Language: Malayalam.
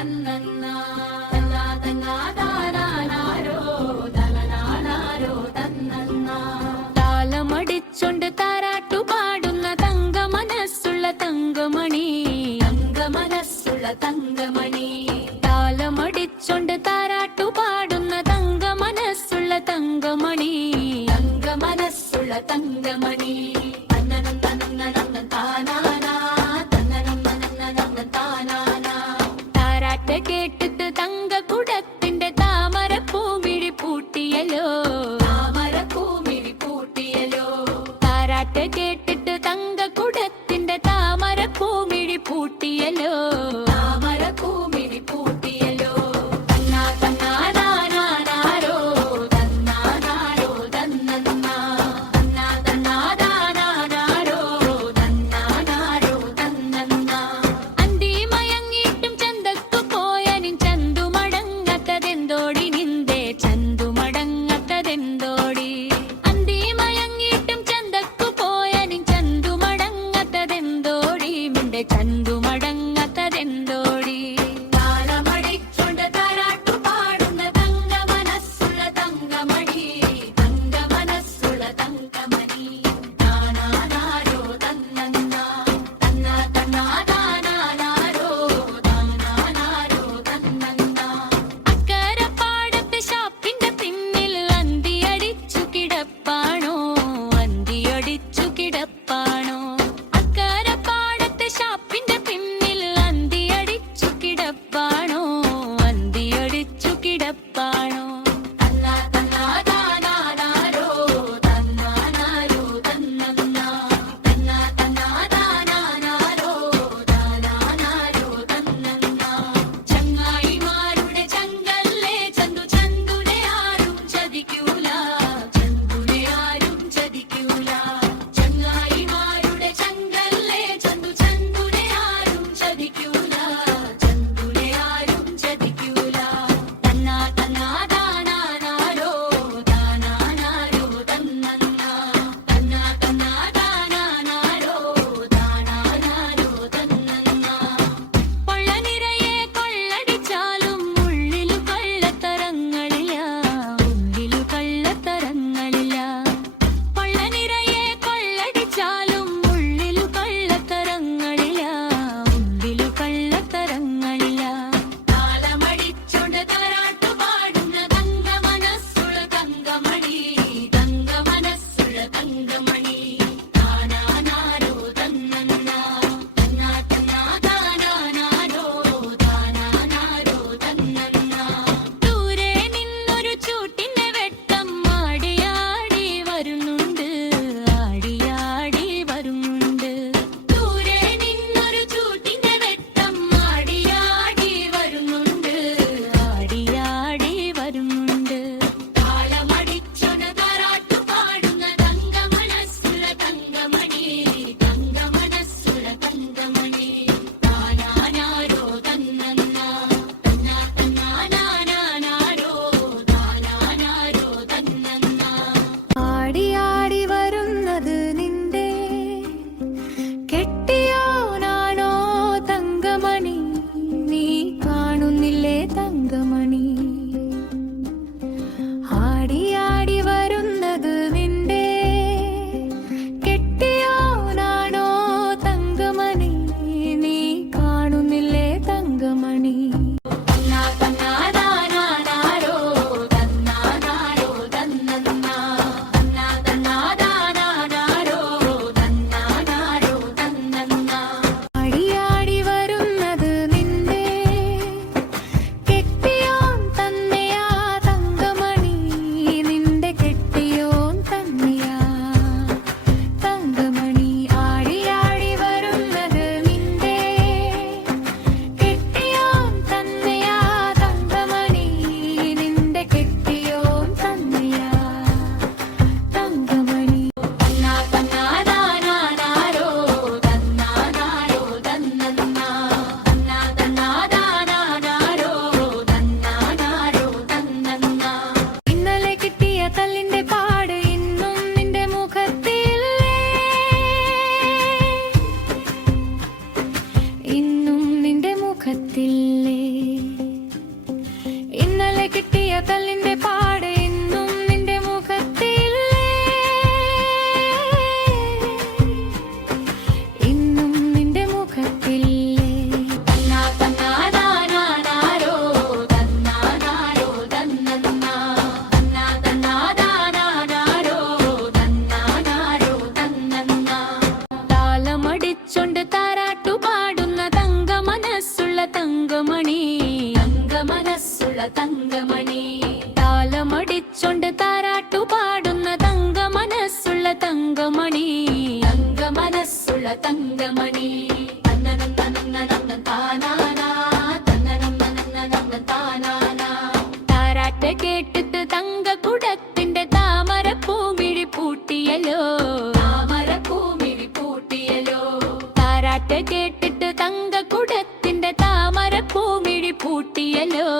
തന്നന്നാ തന്നാ തന്നാ താനാനാരോ തനനാനാരോ തന്നന്നാ. താളമടിച്ചൊണ്ട് താരാട്ടു പാടുന്ന തങ്ക മനസ്സുള്ള തങ്കമണി, തങ്ക മനസ്സുള്ള തങ്കമണി. താളമടിച്ചൊണ്ട് താരാട്ടു പാടുന്ന തങ്ക മനസ്സുള്ള തങ്കമണി, തങ്ക മനസ്സുള്ള തങ്കമണി. തന്നനം തന്നനം താനാനാ തന്നനം തന്നനം താനാനാ. താരാട്ട് കേട്ടിട്ട് തങ്കക്കുടത്തിന്റെ താമര പൂമിഴി പൂട്ടിയല്ലോ, താമര പൂമിഴി പൂട്ടിയല്ലോ. താരാട്ട് കേട്ടിട്ട് തങ്കക്കുടത്തിന്റെ താമര പൂമിഴി പൂട്ടിയല്ലോ, താമര പൂമിഴി പൂട്ടിയല്ലോ. തന്നാ തന്നാ താനാനാരോ തന്നാനാരോ തന്നന്നാ തന്നാ തന്നാ താനാനാരോ തന്നാനാരോ തന്നന്നാ. അന്തി മയങ്ങിയിട്ടും ചന്തക്കു പോയനിൻ ചന്തു മടങ്ങത്തതെന്തോടി നിന്റെ ചന്തു മടങ്ങത്തതെന്തോടി. അന്തി മയങ്ങിയിട്ടും ചന്തക്കു പോയനിൻ ചന്തു മടങ്ങത്തതെന്തോടി നിന്റെ ചന്തു മടങ്ങത്തതെന്തോടി. താളമടിച്ചൊണ്ട് താരാട്ടു പാടുന്ന തങ്ക മനസ്സുള്ള തങ്കമണി, തങ്ക മനസ്സുള്ള തങ്കമണി. താനാനാരോ തന്നന്നാ തന്നാ തന്നാ താനാനാരോ താനാനാരോ തന്നന്നാ. അക്കരപ്പാടത്തെ ഷാപ്പിന്റെ പിന്നിൽ അന്തിയടിച്ചു കിടപ്പാണോ, അന്തിയടിച്ചു കിടപ്പാണോ. അക്കരപ്പാടത്തെ ഷാപ്പിന്റെ പിന്നിൽ അന്തിയടിച്ചു കിടപ്പാണോ, അന്തിയടിച്ചു കിടപ്പാണോ. തന്നാ തന്നാ താനാനാരോ തന്നാനാരോ തന്നന്നാ തന്നാ തന്നാ താനാനാരോ താനാനാരോ തന്നന്നാ. ചങ്ങായിമാരുടെ ചങ്കല്ലേ ചന്തു, ചന്തുനെ ആരും ചതിക്കൂല, ചന്തുനെ ആരും ചതിക്കൂല. ചങ്ങായിമാരുടെ ചങ്കല്ലേ ചന്തു, ചന്തുനെ ആരും ചതിക്കൂല, ചന്തുനെ ആരും ചതിക്കൂല. തന്നാ തന്നാ താനാനാരോ താനാനാരോ തന്നന്നാ തന്നാ തന്നാ താനാനാരോ താനാനാരോ തന്നന്നാ. കൊള്ള നിറയെ കൊള്ളടിച്ചാലും ഉള്ളിലു കള്ളത്തരങ്ങളില്ല, ഉള്ളിലു കള്ളത്തരങ്ങളില്ല. കൊള്ള നിറയെ കൊള്ളടിച്ചാലും ഉള്ളിലു കള്ളത്തരങ്ങളില്ല, ഉള്ളിലു കള്ളത്തരങ്ങളില്ല. താളമടിച്ചൊണ്ട് താരാട്ടു പാടുന്ന തങ്ക മനസ്സുള്ള തങ്കമണി, തങ്ക മനസ്സുള്ള തങ്കമണി. താനാനാരോ തന്നന്നാ തന്നാ തന്നാ താനാനാരോ താനാനാരോ തന്നന്നാ. ദൂരെ നിന്നൊരു ചൂട്ടിന്റെ വെട്ടം ആടിയാടി വരുന്നുണ്ട്, ആടിയാടി വരുന്നുണ്ട്. ദൂരെ നിന്നൊരു ചൂട്ടിന്റെ വെട്ടം ആടിയാടി വരുന്നുണ്ട്, ആടിയാടി വരുന്നുണ്ട്. താളമടിച്ചൊന്ന് താരാട്ടു പാടുന്ന തങ്ക മനസ്സുള്ള തങ്കമണി തങ്ക മനസ്സുള്ള തങ്കമണി തന്നനം തന്നനം താനാനാ തന്നനം തന്നനം താനാനാ താരാട്ട് കേട്ടിട്ട് തങ്കക്കുടത്തിന്റെ താമര പൂമിഴി പൂട്ടിയല്ലോ താമര പൂമിഴി പൂട്ടിയല്ലോ താരാട്ട് കേട്ടിട്ട് തങ്കക്കുടത്തിന്റെ താമര പൂമിഴി പൂട്ടിയല്ലോ